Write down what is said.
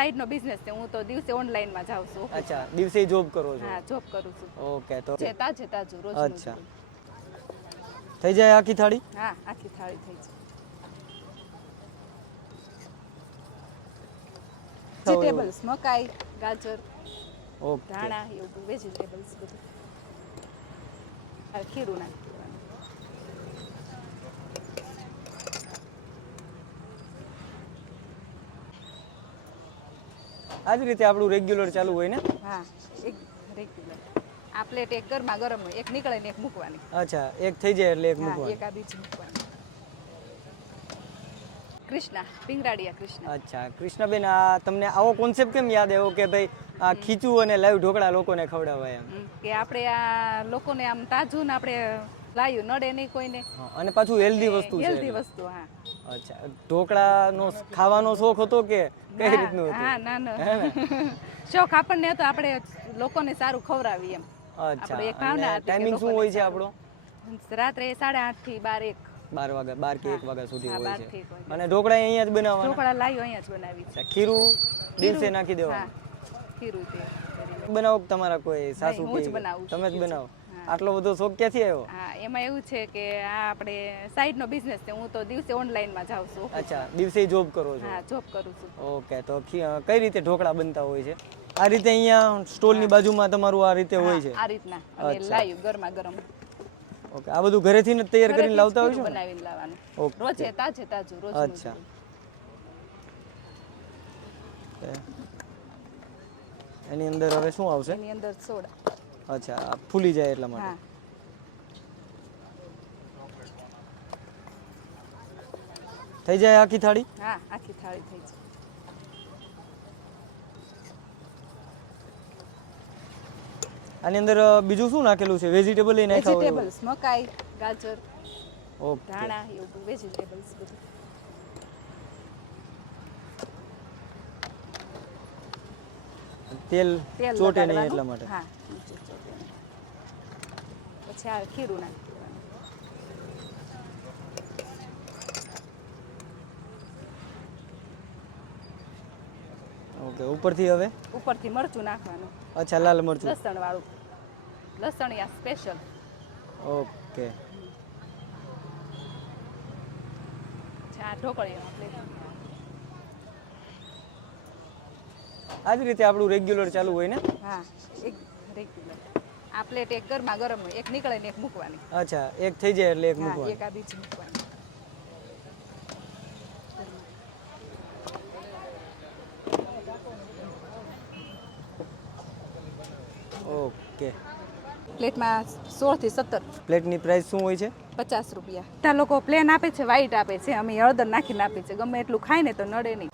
સાઈડનો business છે હું તો દિવસે ઓનલાઈનમાં જાઉં છું. અચ્છા દિવસે જોબ કરો છો? હા જોબ કરું છું. ઓકે તો જેતા જેતા જો રોજ અચ્છા. થઈ જાય આખી થાળી? હા આખી થાળી થઈ જાય. વેજીટેબલ્સ મકાઈ ગાજર ઓકે. ધાણા એવું વેજીટેબલ્સ બધું. ખીરું નાખી દેવાનું આ જ રીતે આપણું રેગ્યુલર ચાલુ હોય ને? હા એક રેગ્યુલર આ પ્લેટ એક ગરમા ગરમ હોય એક નીકળે ને એક મૂકવાની. અચ્છા એક થઈ જાય એટલે એક મૂકવાનું. એક આ બીજી મૂકવાની. કૃષ્ણા પિંગરાડિયા કૃષ્ણા. અચ્છા કૃષ્ણબેન આ તમને આવો કોન્સેપ્ટ કેમ યાદ આવ્યો કે ભાઈ આ ખીચું અને લાઈવ ઢોકળા લોકોને ખવડાવાય એમ? કે આપણે આ લોકોને આમ તાજું ને આપણે લાયું નડે નહીં કોઈને. અને પાછું હેલ્ધી વસ્તુ છે હેલ્ધી વસ્તુ હા. અચ્છા ઢોકળાનો ખાવાનો શોખ હતો કે કઈ રીતનું હા ના ના. શોખ આપણને હતો આપણે લોકોને સારું ખવડાવી એમ. અચ્છા એક ભાવના હતી ટાઈમિંગ શું હોય છે આપણો? રાત્રે સાડા આઠથી બાર એક. બાર વાગ્યા બાર કે એક વાગ્યા સુધી હોય છે. અને ઢોકળા અહીંયા જ બનાવવાના? ઢોકળા લાવ્યો અહીંયા જ બનાવી. છે ખીરું દિવસે નાખી દેવાનું? ખીરું તે બનાવો તમારા કોઈ સાસુ કે તમે જ બનાવો. આટલો બધો શોખ ક્યાંથી આવ્યો? હા એમાં એવું છે કે આ આપણે સાઈડનો બિઝનેસ છે હું તો દિવસે ઓનલાઈનમાં જાઉં છું. અચ્છા દિવસે જોબ કરો છો? હા જોબ કરું છું. ઓકે તો કઈ રીતે ઢોકળા બનતા હોય છે? આ રીતે અહીંયા સ્ટોલની બાજુમાં તમારું આ રીતે હોય છે? આ રીતના. અને લાવ્યું ગરમા ગરમ. ઓકે આ બધું ઘરેથી જ તૈયાર કરીને લાવતા હોય છે? બનાવીને લાવવાનું. ઓકે. રોજે તાજે તાજું રોજ અચ્છા. એની અંદર હવે શું આવશે? એની અંદર સોડા. અચ્છા ફૂલી જાય એટલા માટે. થઈ જાય આખી થાળી? હા આખી થાળી થઈ જાય. આની અંદર બીજું શું નાખેલું છે? વેજીટેબલ એ નાખ્યું વેજીટેબલ્સ મકાઈ ગાજર ઓકે ધાણા એવું વેજીટેબલ્સ બધું. તેલ ચોટે નહીં એટલા માટે. હા. પછી આ ખીરું નાખી ઓકે ઉપરથી હવે? ઉપરથી મરચું નાખવાનું. અચ્છા લાલ મરચું. લસણ વાળું લસણ યા સ્પેશિયલ ઓકે. આ ઢોકળી પ્લેટ આ જ રીતે આપણું રેગ્યુલર ચાલુ હોય ને? હા એક રેગ્યુલર આ પ્લેટ એક ગરમા ગરમ હોય એક નીકળે ને એક મૂકવાની. અચ્છા એક થઈ જાય એટલે એક મૂકવાનું. એક આ બીજી મૂકવાની. ઓકે. પ્લેટમાં સોળથી સત્તર. પ્લેટની પ્રાઇસ શું હોય છે? પચાસ રૂપિયા. ત્યાં લોકો પ્લેન આપે છે વ્હાઈટ આપે છે અમે હળદર નાખીને આપે છે. ગમે એટલું ખાય ને તો નડે નહીં.